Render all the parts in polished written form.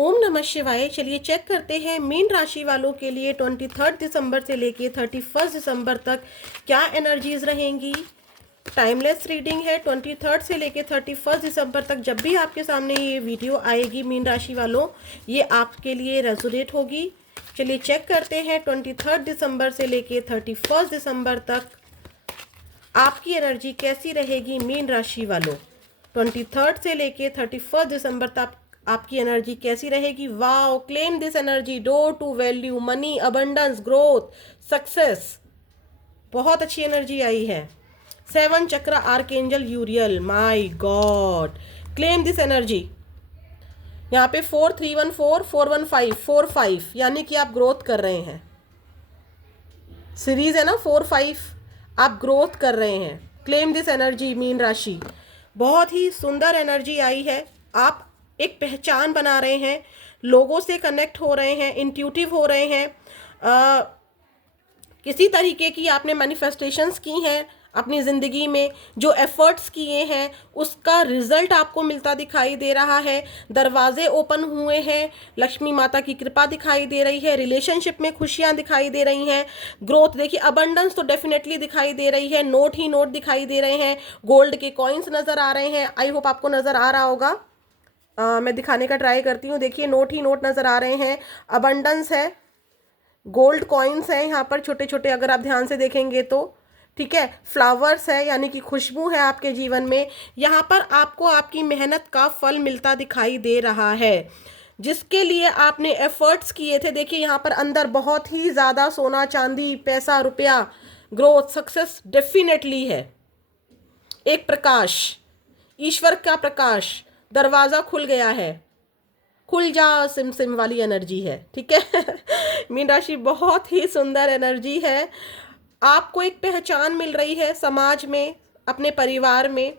ओम नमः शिवाय। चलिए चेक करते हैं मीन राशि वालों के लिए 23 दिसंबर से लेके 31 दिसंबर तक क्या एनर्जीज रहेंगी। टाइमलेस रीडिंग है 23 से लेके 31 दिसंबर तक। जब भी आपके सामने ये वीडियो आएगी मीन राशि वालों, ये आपके लिए रेजोनेट होगी। चलिए चेक करते हैं 23 दिसंबर से लेके 31 दिसंबर तक आपकी एनर्जी कैसी रहेगी मीन राशि वालों। 23 से लेके 31 दिसंबर तक आपकी एनर्जी कैसी रहेगी। Wow, claim this energy, door to value, money, abundance, growth, success. बहुत अच्छी एनर्जी आई है। 7 chakra archangel Uriel, my god, claim this energy. यहाँ पे 4314 415 45 यानी कि आप ग्रोथ कर रहे हैं। सीरीज है ना 4-5, आप ग्रोथ कर रहे हैं। क्लेम दिस एनर्जी मीन राशि। बहुत ही सुंदर एनर्जी आई है। आप एक पहचान बना रहे हैं, लोगों से कनेक्ट हो रहे हैं, इंट्यूटिव हो रहे हैं। किसी तरीके की आपने मैनिफेस्टेशंस की हैं अपनी ज़िंदगी में, जो एफर्ट्स किए हैं उसका रिजल्ट आपको मिलता दिखाई दे रहा है। दरवाजे ओपन हुए हैं, लक्ष्मी माता की कृपा दिखाई दे रही है, रिलेशनशिप में खुशियां दिखाई दे रही हैं, ग्रोथ देखिए, अबंडेंस तो डेफिनेटली दिखाई दे रही है, नोट ही नोट दिखाई दे रहे हैं, गोल्ड के कॉइन्स नज़र आ रहे हैं। आई होप आपको नज़र आ रहा होगा। मैं दिखाने का ट्राई करती हूँ। देखिए नोट ही नोट नज़र आ रहे हैं, अबंडेंस है, गोल्ड कॉइन्स हैं यहाँ पर छोटे छोटे, अगर आप ध्यान से देखेंगे तो। ठीक है, फ्लावर्स है यानी कि खुशबू है आपके जीवन में। यहाँ पर आपको आपकी मेहनत का फल मिलता दिखाई दे रहा है, जिसके लिए आपने एफर्ट्स किए थे। देखिए यहाँ पर अंदर बहुत ही ज़्यादा सोना चांदी पैसा रुपया, ग्रोथ, सक्सेस डेफिनेटली है। एक प्रकाश, ईश्वर का प्रकाश, दरवाज़ा खुल गया है, खुल जा सिम सिम वाली एनर्जी है। ठीक है मीन राशि, बहुत ही सुंदर एनर्जी है। आपको एक पहचान मिल रही है समाज में, अपने परिवार में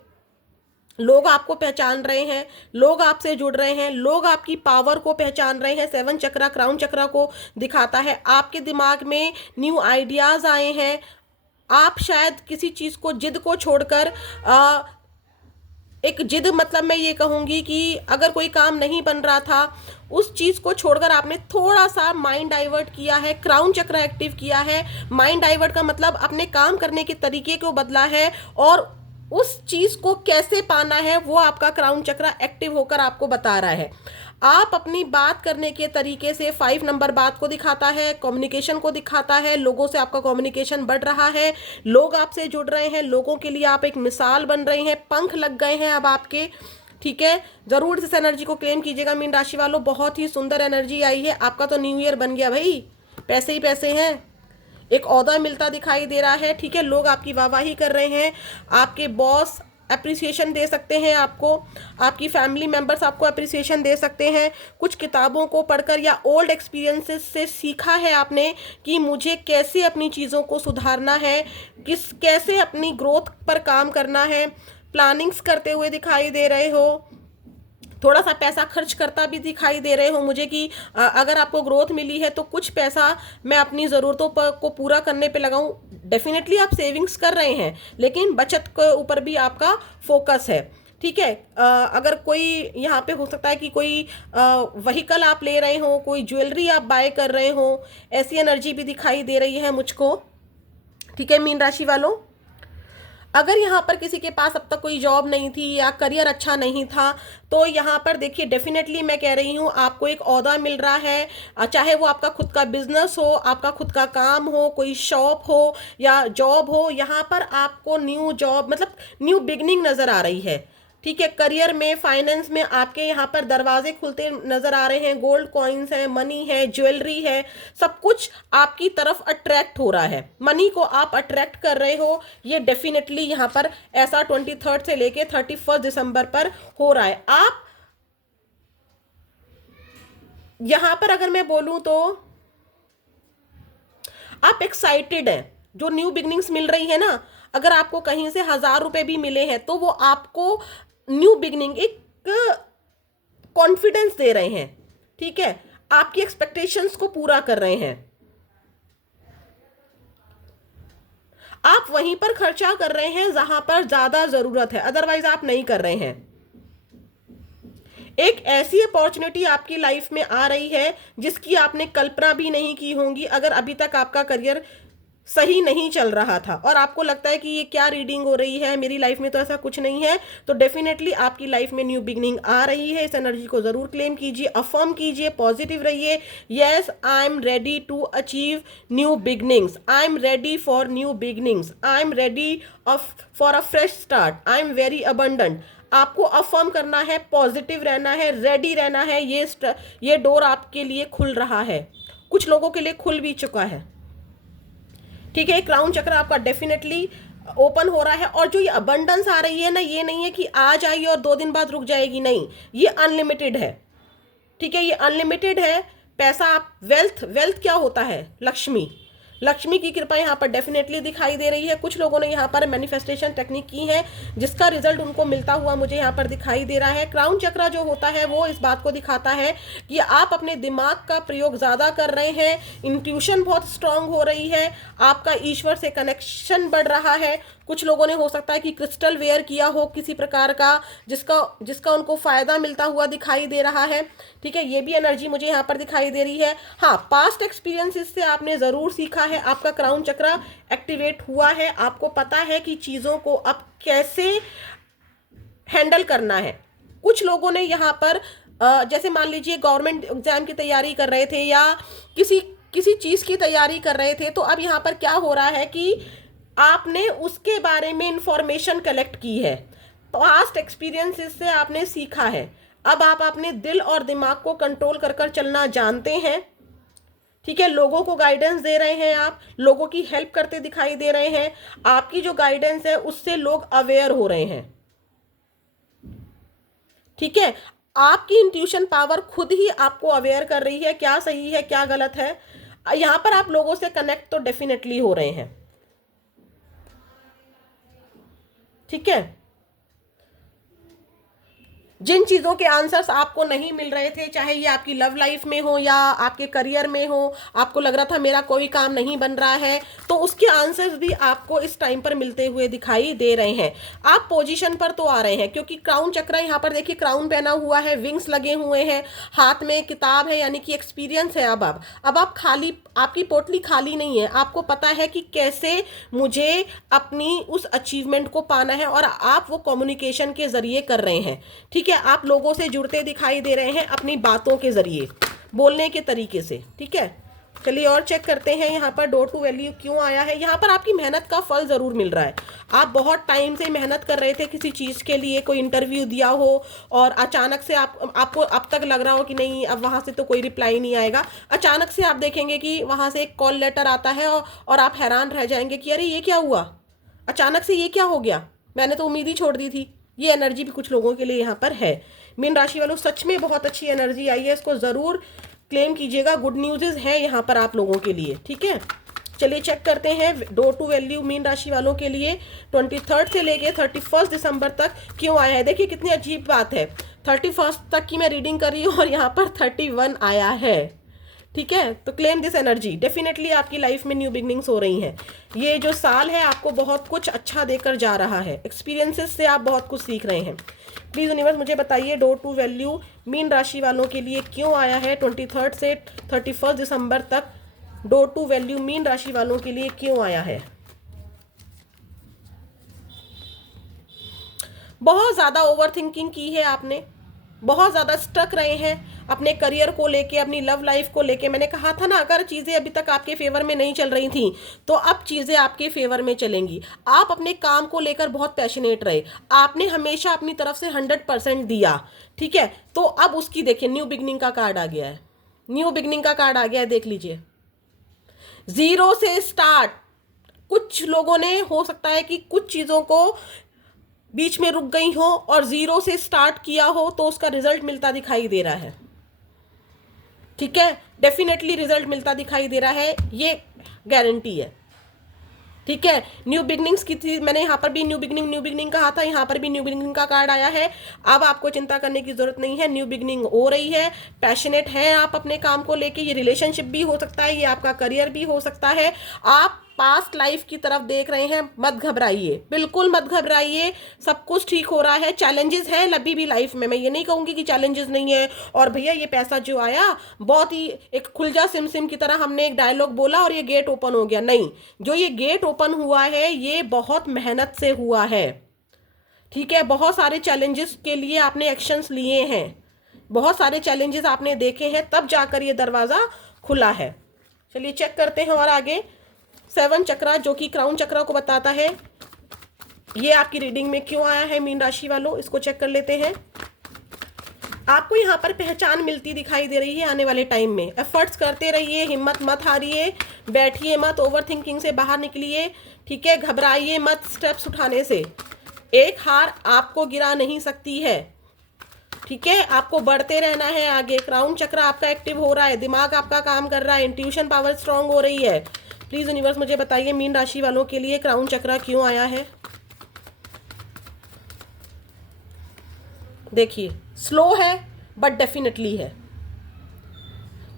लोग आपको पहचान रहे हैं, लोग आपसे जुड़ रहे हैं, लोग आपकी पावर को पहचान रहे हैं। 7 चक्रा क्राउन चक्रा को दिखाता है। आपके दिमाग में न्यू आइडियाज़ आए हैं। आप शायद किसी चीज़ को, जिद को छोड़कर एक जिद, मतलब मैं ये कहूँगी कि अगर कोई काम नहीं बन रहा था, उस चीज़ को छोड़कर आपने थोड़ा सा माइंड डाइवर्ट किया है, क्राउन चक्र एक्टिव किया है। माइंड डाइवर्ट का मतलब अपने काम करने के तरीके को बदला है, और उस चीज़ को कैसे पाना है वो आपका क्राउन चक्र एक्टिव होकर आपको बता रहा है। आप अपनी बात करने के तरीके से, 5 नंबर बात को दिखाता है, कम्युनिकेशन को दिखाता है, लोगों से आपका कम्युनिकेशन बढ़ रहा है, लोग आपसे जुड़ रहे हैं, लोगों के लिए आप एक मिसाल बन रहे हैं, पंख लग गए हैं अब आपके। ठीक है, जरूर इस एनर्जी को क्लेम कीजिएगा मीन राशि वालों। बहुत ही सुंदर एनर्जी आई है। आपका तो न्यू ईयर बन गया भाई, पैसे ही पैसे हैं, एक ओहदा मिलता दिखाई दे रहा है। ठीक है, लोग आपकी वाहवाही कर रहे हैं, आपके बॉस अप्रिसिएशन दे सकते हैं आपको, आपकी फैमिली मेंबर्स आपको अप्रिसिएशन दे सकते हैं। कुछ किताबों को पढ़कर या ओल्ड एक्सपीरियंसेस से सीखा है आपने कि मुझे कैसे अपनी चीज़ों को सुधारना है, कैसे अपनी ग्रोथ पर काम करना है। प्लानिंग्स करते हुए दिखाई दे रहे हो, थोड़ा सा पैसा खर्च करता भी दिखाई दे रहे हो मुझे कि अगर आपको ग्रोथ मिली है तो कुछ पैसा मैं अपनी ज़रूरतों को पूरा करने पे लगाऊं। डेफिनेटली आप सेविंग्स कर रहे हैं, लेकिन बचत के ऊपर भी आपका फोकस है। ठीक है, अगर कोई यहाँ पे हो सकता है कि कोई व्हीकल आप ले रहे हो, कोई ज्वेलरी आप बाय कर रहे हो, ऐसी एनर्जी भी दिखाई दे रही है मुझको। ठीक है मीन राशि वालों, अगर यहाँ पर किसी के पास अब तक कोई जॉब नहीं थी या करियर अच्छा नहीं था, तो यहाँ पर देखिए डेफिनेटली मैं कह रही हूँ आपको एक ओहदा मिल रहा है। चाहे वो आपका खुद का बिजनेस हो, आपका खुद का काम हो, कोई शॉप हो या जॉब हो, यहाँ पर आपको न्यू जॉब मतलब न्यू बिगनिंग नज़र आ रही है। ठीक है, करियर में, फाइनेंस में आपके यहाँ पर दरवाजे खुलते नजर आ रहे हैं, गोल्ड कॉइन्स है, मनी है, ज्वेलरी है, सब कुछ आपकी तरफ अट्रैक्ट हो रहा है, मनी को आप अट्रैक्ट कर रहे हो। ये डेफिनेटली यहाँ पर ऐसा 23 से लेके 31 दिसंबर पर हो रहा है। आप यहाँ पर अगर मैं बोलूँ तो आप एक्साइटेड हैं, जो न्यू बिगनिंग्स मिल रही है ना, अगर आपको कहीं से 1000 रुपए भी मिले हैं तो वो आपको न्यू बिगनिंग, एक कॉन्फिडेंस दे रहे हैं। ठीक है, आपकी एक्सपेक्टेशंस को पूरा कर रहे हैं। आप वहीं पर खर्चा कर रहे हैं जहां पर ज्यादा जरूरत है, अदरवाइज आप नहीं कर रहे हैं। एक ऐसी अपॉर्चुनिटी आपकी लाइफ में आ रही है जिसकी आपने कल्पना भी नहीं की होंगी, अगर अभी तक आपका करियर सही नहीं चल रहा था और आपको लगता है कि ये क्या रीडिंग हो रही है, मेरी लाइफ में तो ऐसा कुछ नहीं है, तो डेफिनेटली आपकी लाइफ में न्यू बिगनिंग आ रही है। इस एनर्जी को जरूर क्लेम कीजिए, अफर्म कीजिए, पॉजिटिव रहिए। Yes, I am ready to achieve new beginnings, I am ready for new beginnings, I am ready for a fresh start, I am very abundant. आपको affirm करना है, पॉजिटिव रहना है, रेडी रहना है। ये डोर आपके लिए खुल रहा है, कुछ लोगों के लिए खुल भी चुका है। ठीक है, क्राउन चक्र आपका डेफिनेटली ओपन हो रहा है। और जो ये अबंडेंस आ रही है ना, ये नहीं है कि आज आई और 2 दिन बाद रुक जाएगी, नहीं, ये अनलिमिटेड है। ठीक है, ये अनलिमिटेड है। पैसा, आप वेल्थ क्या होता है? लक्ष्मी की कृपा यहाँ पर डेफिनेटली दिखाई दे रही है। कुछ लोगों ने यहाँ पर मैनिफेस्टेशन टेक्निक की है जिसका रिजल्ट उनको मिलता हुआ मुझे यहाँ पर दिखाई दे रहा है। क्राउन चक्र जो होता है वो इस बात को दिखाता है कि आप अपने दिमाग का प्रयोग ज़्यादा कर रहे हैं, इंट्यूशन बहुत स्ट्रांग हो रही है, आपका ईश्वर से कनेक्शन बढ़ रहा है। कुछ लोगों ने हो सकता है कि क्रिस्टल वेयर किया हो किसी प्रकार का, जिसका उनको फ़ायदा मिलता हुआ दिखाई दे रहा है। ठीक है, ये भी एनर्जी मुझे यहाँ पर दिखाई दे रही है। हाँ, पास्ट एक्सपीरियंसेस से आपने ज़रूर सीखा है, आपका क्राउन चक्र एक्टिवेट हुआ है, आपको पता है कि चीज़ों को अब कैसे हैंडल करना है। कुछ लोगों ने यहाँ पर जैसे मान लीजिए गवर्नमेंट एग्जाम की तैयारी कर रहे थे या किसी चीज़ की तैयारी कर रहे थे, तो अब यहाँ पर क्या हो रहा है कि आपने उसके बारे में इंफॉर्मेशन कलेक्ट की है, पास्ट एक्सपीरियंसेस से आपने सीखा है। अब आप अपने दिल और दिमाग को कंट्रोल कर चलना जानते हैं। ठीक है, लोगों को गाइडेंस दे रहे हैं, आप लोगों की हेल्प करते दिखाई दे रहे हैं। आपकी जो गाइडेंस है उससे लोग अवेयर हो रहे हैं। ठीक है, आपकी इंट्यूशन पावर खुद ही आपको अवेयर कर रही है, क्या सही है क्या गलत है। यहां पर आप लोगों से कनेक्ट तो डेफिनेटली हो रहे हैं। ठीक है, जिन चीज़ों के आंसर्स आपको नहीं मिल रहे थे, चाहे ये आपकी लव लाइफ में हो या आपके करियर में हो, आपको लग रहा था मेरा कोई काम नहीं बन रहा है, तो उसके आंसर्स भी आपको इस टाइम पर मिलते हुए दिखाई दे रहे हैं। आप पोजीशन पर तो आ रहे हैं, क्योंकि क्राउन चक्र यहाँ पर देखिए, क्राउन पहना हुआ है, विंग्स लगे हुए हैं, हाथ में किताब है, यानी कि एक्सपीरियंस है। अब आप खाली, आपकी पोटली खाली नहीं है, आपको पता है कि कैसे मुझे अपनी उस अचीवमेंट को पाना है, और आप वो कम्युनिकेशन के जरिए कर रहे हैं। ठीक है, आप लोगों से जुड़ते दिखाई दे रहे हैं अपनी बातों के जरिए, बोलने के तरीके से। ठीक है, चलिए और चेक करते हैं यहाँ पर डोर टू वैल्यू क्यों आया है। यहाँ पर आपकी मेहनत का फल जरूर मिल रहा है। आप बहुत टाइम से मेहनत कर रहे थे किसी चीज़ के लिए, कोई इंटरव्यू दिया हो और अचानक से आपको अब तक लग रहा हो कि नहीं, अब वहाँ से तो कोई रिप्लाई नहीं आएगा। अचानक से आप देखेंगे कि वहाँ से एक कॉल लेटर आता है और आप हैरान रह जाएंगे कि अरे ये क्या हुआ, अचानक से ये क्या हो गया, मैंने तो उम्मीद ही छोड़ दी थी। ये एनर्जी भी कुछ लोगों के लिए यहाँ पर है। मीन राशि वालों, सच में बहुत अच्छी एनर्जी आई है, इसको ज़रूर क्लेम कीजिएगा। गुड न्यूज़ है यहाँ पर आप लोगों के लिए। ठीक है, चलिए चेक करते हैं डोर टू वैल्यू मीन राशि वालों के लिए 23 से लेके 31 दिसंबर तक क्यों आया है। देखिए कितनी अजीब बात है, 31 तक की मैं रीडिंग कर रही हूँ और यहाँ पर 31 आया है। ठीक है, तो क्लेम दिस एनर्जी, डेफिनेटली आपकी लाइफ में न्यू बिगनिंग्स हो रही हैं। ये जो साल है आपको बहुत कुछ अच्छा देकर जा रहा है, एक्सपीरियंसेस से आप बहुत कुछ सीख रहे हैं। प्लीज़ यूनिवर्स मुझे बताइए डोर टू वैल्यू मीन राशि वालों के लिए क्यों आया है 23 से 31 दिसंबर तक। डोर टू वैल्यू मीन राशि वालों के लिए क्यों आया है। बहुत ज़्यादा ओवर थिंकिंग की है आपने, बहुत ज़्यादा स्टक रहे हैं अपने करियर को लेके, अपनी लव लाइफ को लेके। मैंने कहा था ना, अगर चीज़ें अभी तक आपके फेवर में नहीं चल रही थी तो अब चीज़ें आपके फेवर में चलेंगी। आप अपने काम को लेकर बहुत पैशनेट रहे, आपने हमेशा अपनी तरफ से 100% दिया। ठीक है, तो अब उसकी देखिए न्यू बिगनिंग का कार्ड आ गया है, न्यू बिगनिंग का कार्ड आ गया है, देख लीजिए, 0 से स्टार्ट। कुछ लोगों ने, हो सकता है कि कुछ चीज़ों को बीच में रुक गई हो और 0 से स्टार्ट किया हो, तो उसका रिजल्ट मिलता दिखाई दे रहा है। ठीक है, डेफिनेटली रिजल्ट मिलता दिखाई दे रहा है, ये गारंटी है। ठीक है, न्यू बिगनिंग्स की थी मैंने, यहाँ पर भी न्यू बिगनिंग कहा था, यहाँ पर भी न्यू बिगनिंग का कार्ड आया है। अब आपको चिंता करने की जरूरत नहीं है, न्यू बिगनिंग हो रही है, पैशनेट हैं आप अपने काम को लेके। ये रिलेशनशिप भी हो सकता है, ये आपका करियर भी हो सकता है। आप पास्ट लाइफ की तरफ देख रहे हैं, मत घबराइए, बिल्कुल मत घबराइए, सब कुछ ठीक हो रहा है। चैलेंजेस हैं अभी भी लाइफ में, मैं ये नहीं कहूँगी कि चैलेंजेस नहीं है। और भैया ये पैसा जो आया बहुत ही एक खुल जा सिम सिम की तरह हमने एक डायलॉग बोला और ये गेट ओपन हो गया, नहीं। जो ये गेट ओपन हुआ है ये बहुत मेहनत से हुआ है, ठीक है। बहुत सारे चैलेंजेस के लिए आपने एक्शंस लिए हैं, बहुत सारे चैलेंजेस आपने देखे हैं, तब जाकर ये दरवाज़ा खुला है। चलिए चेक करते हैं और आगे 7 चक्रा जो कि क्राउन चक्रा को बताता है, ये आपकी रीडिंग में क्यों आया है मीन राशि वालों, इसको चेक कर लेते हैं। आपको यहाँ पर पहचान मिलती दिखाई दे रही है आने वाले टाइम में। एफर्ट्स करते रहिए, हिम्मत मत हारिए, बैठिए मत, ओवर थिंकिंग से बाहर निकलिए, ठीक है। घबराइए मत स्टेप्स उठाने से, एक हार आपको गिरा नहीं सकती है, ठीक है। आपको बढ़ते रहना है आगे। क्राउन चक्र आपका एक्टिव हो रहा है, दिमाग आपका काम कर रहा है, इंट्यूशन पावर स्ट्रांग हो रही है। प्लीज यूनिवर्स मुझे बताइए मीन राशि वालों के लिए क्राउन चक्र क्यों आया है। देखिए स्लो है बट डेफिनेटली है।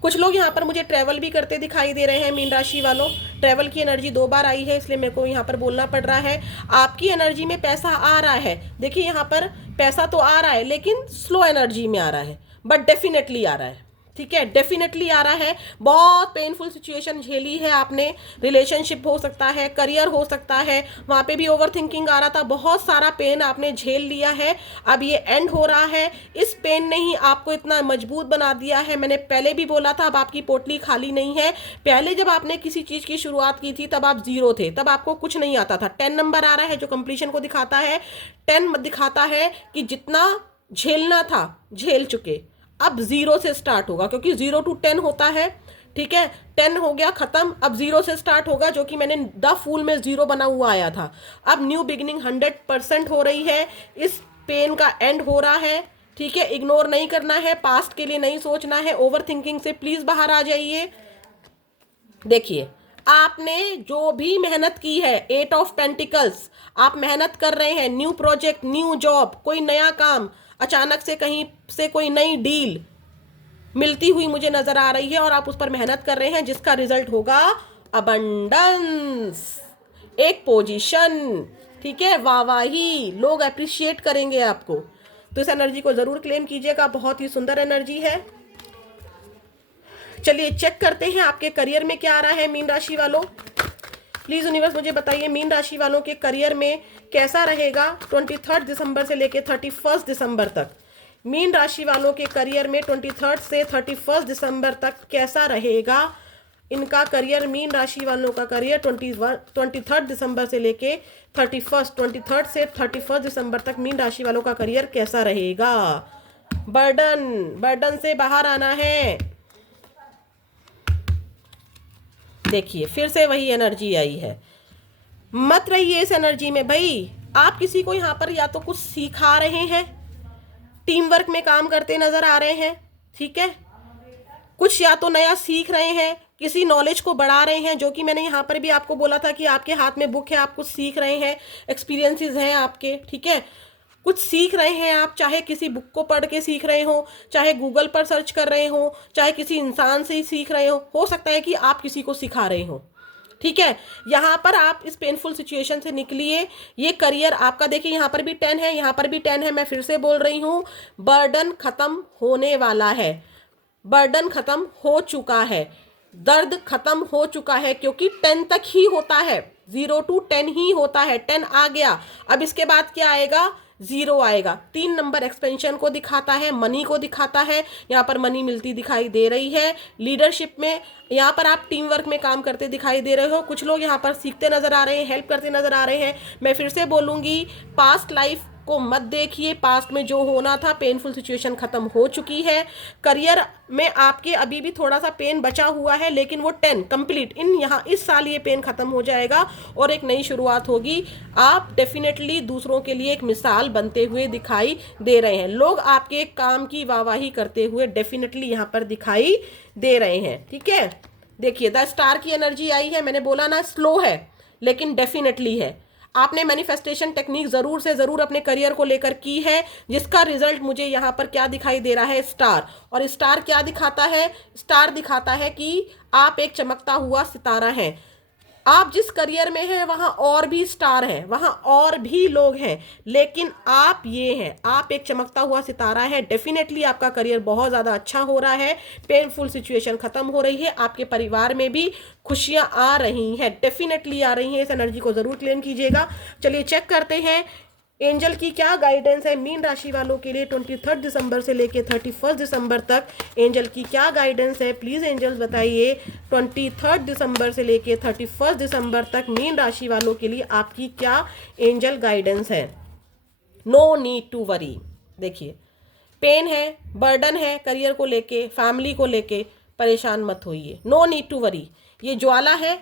कुछ लोग यहाँ पर मुझे ट्रैवल भी करते दिखाई दे रहे हैं मीन राशि वालों। ट्रैवल की एनर्जी 2 बार आई है, इसलिए मेरे को यहाँ पर बोलना पड़ रहा है। आपकी एनर्जी में पैसा आ रहा है, देखिए यहाँ पर पैसा तो आ रहा है लेकिन स्लो एनर्जी में आ रहा है, बट डेफिनेटली आ रहा है, ठीक है। डेफिनेटली आ रहा है। बहुत पेनफुल सिचुएशन झेली है आपने, रिलेशनशिप हो सकता है, करियर हो सकता है, वहाँ पे भी ओवर थिंकिंग आ रहा था, बहुत सारा पेन आपने झेल लिया है। अब ये एंड हो रहा है। इस पेन ने ही आपको इतना मजबूत बना दिया है। मैंने पहले भी बोला था अब आपकी पोटली खाली नहीं है। पहले जब आपने किसी चीज़ की शुरुआत की थी तब आप 0 थे, तब आपको कुछ नहीं आता था। 10 नंबर आ रहा है जो कंप्लीशन को दिखाता है। 10 दिखाता है कि जितना झेलना था झेल चुके, अब 0 से स्टार्ट होगा, क्योंकि 0 to 10 होता है, ठीक है। 10 हो गया खत्म, अब 0 से स्टार्ट होगा, जो कि मैंने द फूल में 0 बना हुआ आया था। अब न्यू बिगिनिंग 100% हो रही है। इस पेन का एंड हो रहा है, ठीक है। इग्नोर नहीं करना है, पास्ट के लिए नहीं सोचना है, ओवर थिंकिंग से प्लीज बाहर आ जाइए। देखिए आपने जो भी मेहनत की है, 8 ऑफ पेंटिकल्स, आप मेहनत कर रहे हैं, न्यू प्रोजेक्ट, न्यू जॉब, कोई नया काम, अचानक से कहीं से कोई नई डील मिलती हुई मुझे नजर आ रही है और आप उस पर मेहनत कर रहे हैं, जिसका रिजल्ट होगा अबंडेंस, एक पोजीशन, ठीक है, वाहवाही, लोग अप्रिशिएट करेंगे आपको। तो इस एनर्जी को जरूर क्लेम कीजिएगा, बहुत ही सुंदर एनर्जी है। चलिए चेक करते हैं आपके करियर में क्या आ रहा है मीन राशि वालों। प्लीज यूनिवर्स मुझे बताइए मीन राशि वालों के करियर में कैसा रहेगा 23 दिसंबर से लेके 31 दिसंबर तक। मीन राशि वालों के करियर में 23 से 31 दिसंबर तक कैसा रहेगा इनका करियर। मीन राशि वालों का करियर 23 दिसंबर से लेके 23 से 31 दिसंबर तक मीन राशि वालों का करियर कैसा रहेगा। बर्डन से बाहर आना है। देखिए फिर से वही एनर्जी आई है, मत रहिए इस एनर्जी में भाई। आप किसी को यहाँ पर या तो कुछ सिखा रहे हैं, टीम वर्क में काम करते नजर आ रहे हैं, ठीक है, कुछ या तो नया सीख रहे हैं, किसी नॉलेज को बढ़ा रहे हैं, जो कि मैंने यहाँ पर भी आपको बोला था कि आपके हाथ में बुक है, आप कुछ सीख रहे हैं, एक्सपीरियंसेस हैं आपके, ठीक है, कुछ सीख रहे हैं आप, चाहे किसी बुक को पढ़ के सीख रहे हो, चाहे गूगल पर सर्च कर रहे हो, चाहे किसी इंसान से ही सीख रहे हो सकता है कि आप किसी को सिखा रहे हो, ठीक है। यहाँ पर आप इस पेनफुल सिचुएशन से निकलिए। ये करियर आपका, देखिए यहाँ पर भी 10 है, यहाँ पर भी 10 है, मैं फिर से बोल रही हूँ, बर्डन खत्म होने वाला है, बर्डन खत्म हो चुका है, दर्द खत्म हो चुका है, क्योंकि 10 तक ही होता है, 0 to 10 ही होता है। 10 आ गया, अब इसके बाद क्या आएगा, 0 आएगा। 3 नंबर एक्सपेंशन को दिखाता है, मनी को दिखाता है, यहाँ पर मनी मिलती दिखाई दे रही है। लीडरशिप में यहाँ पर आप टीम वर्क में काम करते दिखाई दे रहे हो, कुछ लोग यहाँ पर सीखते नजर आ रहे हैं, हेल्प करते नजर आ रहे हैं। मैं फिर से बोलूँगी, पास्ट लाइफ को मत देखिए, पास्ट में जो होना था, पेनफुल सिचुएशन खत्म हो चुकी है। करियर में आपके अभी भी थोड़ा सा पेन बचा हुआ है, लेकिन वो 10 कंप्लीट यहाँ इस साल ये पेन खत्म हो जाएगा और एक नई शुरुआत होगी। आप डेफिनेटली दूसरों के लिए एक मिसाल बनते हुए दिखाई दे रहे हैं, लोग आपके काम की वाहवाही करते हुए डेफिनेटली यहाँ पर दिखाई दे रहे हैं, ठीक है। देखिए द स्टार की एनर्जी आई है, मैंने बोला ना स्लो है लेकिन डेफिनेटली है। आपने मैनिफेस्टेशन टेक्निक ज़रूर से ज़रूर अपने करियर को लेकर की है, जिसका रिजल्ट मुझे यहाँ पर क्या दिखाई दे रहा है, स्टार। और स्टार क्या दिखाता है, स्टार दिखाता है कि आप एक चमकता हुआ सितारा हैं। आप जिस करियर में हैं वहाँ और भी स्टार हैं, वहाँ और भी लोग हैं, लेकिन आप ये हैं, आप एक चमकता हुआ सितारा है। डेफिनेटली आपका करियर बहुत ज़्यादा अच्छा हो रहा है, पेनफुल सिचुएशन खत्म हो रही है, आपके परिवार में भी खुशियाँ आ रही हैं, डेफिनेटली आ रही हैं। इस एनर्जी को ज़रूर क्लेम कीजिएगा। चलिए चेक करते हैं एंजल की क्या गाइडेंस है मीन राशि वालों के लिए 23 दिसंबर से लेके 31 दिसंबर तक। एंजल की क्या गाइडेंस है, प्लीज़ एंजल्स बताइए। 23 दिसंबर से लेके 31 दिसंबर तक मीन राशि वालों के लिए आपकी क्या एंजल गाइडेंस है। No need to worry. देखिए, पेन है, बर्डन है, करियर को लेके, फैमिली को लेके, परेशान मत होइए। No need to worry. ये ज्वाला है,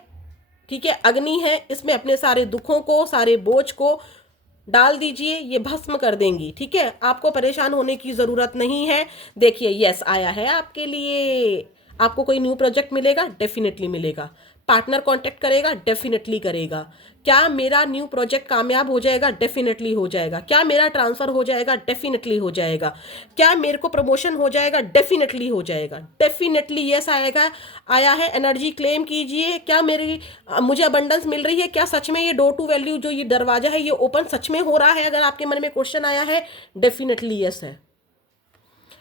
ठीक है, अग्नि है, इसमें अपने सारे दुखों को, सारे बोझ को डाल दीजिए, ये भस्म कर देंगी, ठीक है। आपको परेशान होने की ज़रूरत नहीं है। देखिए, यस आया है आपके लिए। आपको कोई न्यू प्रोजेक्ट मिलेगा, डेफिनेटली मिलेगा। पार्टनर कांटेक्ट करेगा, डेफिनेटली करेगा। क्या मेरा न्यू प्रोजेक्ट कामयाब हो जाएगा, डेफिनेटली हो जाएगा। क्या मेरा ट्रांसफ़र हो जाएगा, डेफिनेटली हो जाएगा। क्या मेरे को प्रमोशन हो जाएगा, डेफिनेटली हो जाएगा। डेफिनेटली यस आएगा, आया है। एनर्जी क्लेम कीजिए। क्या मुझे अबंडेंस मिल रही है, क्या सच में ये डोर टू वैल्यू जो ये दरवाजा है ये ओपन सच में हो रहा है। अगर आपके मन में क्वेश्चन आया है, डेफिनेटली यस है।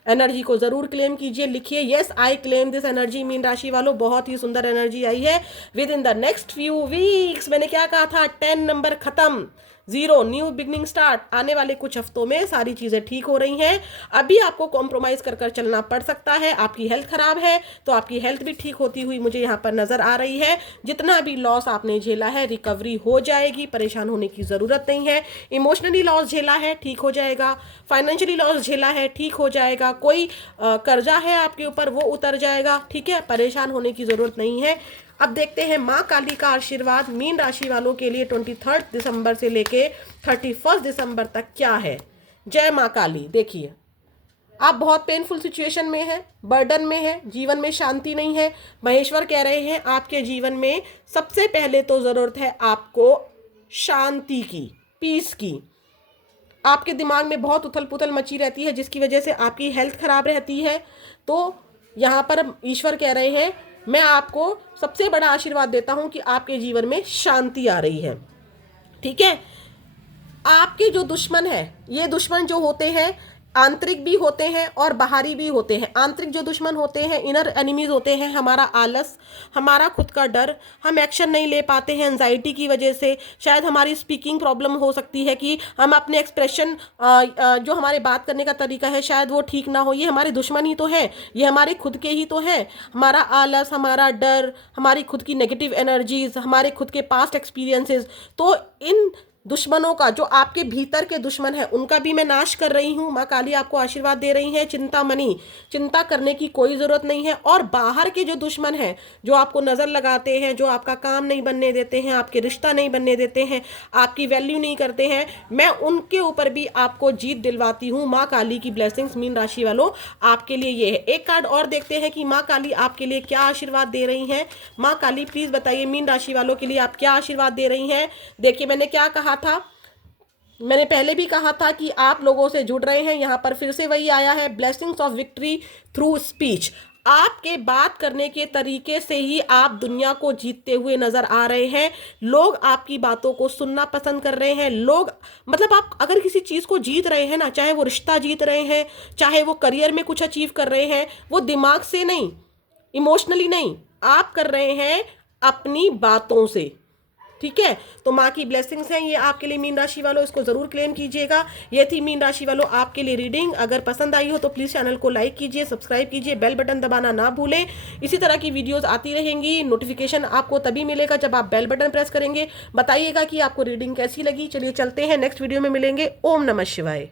एनर्जी को जरूर क्लेम कीजिए, लिखिए yes I claim this energy. Mean राशि वालों, बहुत ही सुंदर एनर्जी आई है। With in the next few weeks, मैंने क्या कहा था, 10 नंबर खत्म, 0 न्यू बिगनिंग स्टार्ट। आने वाले कुछ हफ्तों में सारी चीज़ें ठीक हो रही हैं। अभी आपको कॉम्प्रोमाइज़ कर चलना पड़ सकता है। आपकी हेल्थ खराब है तो आपकी हेल्थ भी ठीक होती हुई मुझे यहाँ पर नज़र आ रही है। जितना भी लॉस आपने झेला है, रिकवरी हो जाएगी, परेशान होने की ज़रूरत नहीं है। इमोशनली लॉस झेला है, ठीक हो जाएगा। फाइनेंशियली लॉस झेला है, ठीक हो जाएगा। कोई कर्जा है आपके ऊपर, वो उतर जाएगा, ठीक है। परेशान होने की ज़रूरत नहीं है। अब देखते हैं माँ काली का आशीर्वाद मीन राशि वालों के लिए 23 दिसंबर से लेके 31 दिसंबर तक क्या है। जय माँ काली। देखिए, आप बहुत पेनफुल सिचुएशन में हैं, बर्डन में हैं, जीवन में शांति नहीं है। महेश्वर कह रहे हैं आपके जीवन में सबसे पहले तो ज़रूरत है आपको शांति की, पीस की। आपके दिमाग में बहुत उथल पुथल मची रहती है, जिसकी वजह से आपकी हेल्थ खराब रहती है। तो यहाँ पर ईश्वर कह रहे हैं, मैं आपको सबसे बड़ा आशीर्वाद देता हूँ कि आपके जीवन में शांति आ रही है, ठीक है। आपके जो दुश्मन है, ये दुश्मन जो होते हैं आंतरिक भी होते हैं और बाहरी भी होते हैं। आंतरिक जो दुश्मन होते हैं, इनर एनिमीज होते हैं, हमारा आलस, हमारा खुद का डर, हम एक्शन नहीं ले पाते हैं एंजाइटी की वजह से। शायद हमारी स्पीकिंग प्रॉब्लम हो सकती है कि हम अपने एक्सप्रेशन, जो हमारे बात करने का तरीका है, शायद वो ठीक ना हो। ये हमारे दुश्मन ही तो है, ये हमारे खुद के ही तो हैं। हमारा आलस, हमारा डर, हमारी खुद की नेगेटिव एनर्जीज, हमारे खुद के पास्ट एक्सपीरियंसेस। तो इन दुश्मनों का, जो आपके भीतर के दुश्मन है, उनका भी मैं नाश कर रही हूँ। माँ काली आपको आशीर्वाद दे रही हैं, चिंता मनी, चिंता करने की कोई ज़रूरत नहीं है। और बाहर के जो दुश्मन हैं, जो आपको नज़र लगाते हैं, जो आपका काम नहीं बनने देते हैं, आपके रिश्ता नहीं बनने देते हैं, आपकी वैल्यू नहीं करते हैं, मैं उनके ऊपर भी आपको जीत दिलवाती हूँ। माँ काली की ब्लेसिंग्स मीन राशि वालों आपके लिए ये है। एक कार्ड और देखते हैं कि माँ काली आपके लिए क्या आशीर्वाद दे रही हैं। माँ काली प्लीज़ बताइए मीन राशि वालों के लिए आप क्या आशीर्वाद दे रही हैं। देखिए, मैंने क्या कहा था, मैंने पहले भी कहा था कि आप लोगों से जुड़ रहे हैं। यहाँ पर फिर से वही आया है, blessings of victory through speech. आपके बात करने के तरीके से ही आप दुनिया को जीतते हुए नजर आ रहे हैं। लोग आपकी बातों को सुनना पसंद कर रहे हैं। लोग, मतलब आप अगर किसी चीज़ को जीत रहे हैं ना, चाहे वो रिश्ता जीत रहे हैं, चाहे वो करियर में कुछ अचीव कर रहे हैं, वो दिमाग से नहीं, इमोशनली नहीं, आप कर रहे हैं अपनी बातों से, ठीक है। तो माँ की ब्लेसिंग्स हैं ये आपके लिए मीन राशि वालों, इसको ज़रूर क्लेम कीजिएगा। ये थी मीन राशि वालों आपके लिए रीडिंग। अगर पसंद आई हो तो प्लीज़ चैनल को लाइक कीजिए, सब्सक्राइब कीजिए, बेल बटन दबाना ना भूलें। इसी तरह की वीडियोस आती रहेंगी। नोटिफिकेशन आपको तभी मिलेगा जब आप बेल बटन प्रेस करेंगे। बताइएगा कि आपको रीडिंग कैसी लगी। चलिए चलते हैं, नेक्स्ट वीडियो में मिलेंगे। ओम नमः शिवाय।